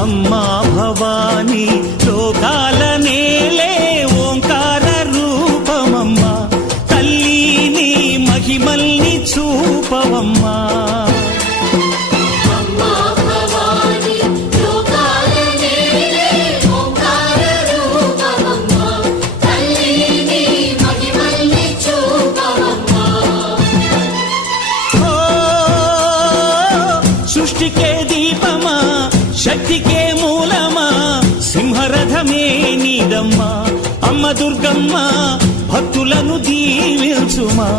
అమ్మా భవానీ లోకాల నేలే ఓంకార రూపమమ్మా, తల్లి నీ మహిమల్ని చూపవమ్మా. సృష్టికే దీపమా, శక్తికే మూలమా, సింహరథమే నీదమ్మా. అమ్మ దుర్గమ్మ భక్తులను దీవించుమా.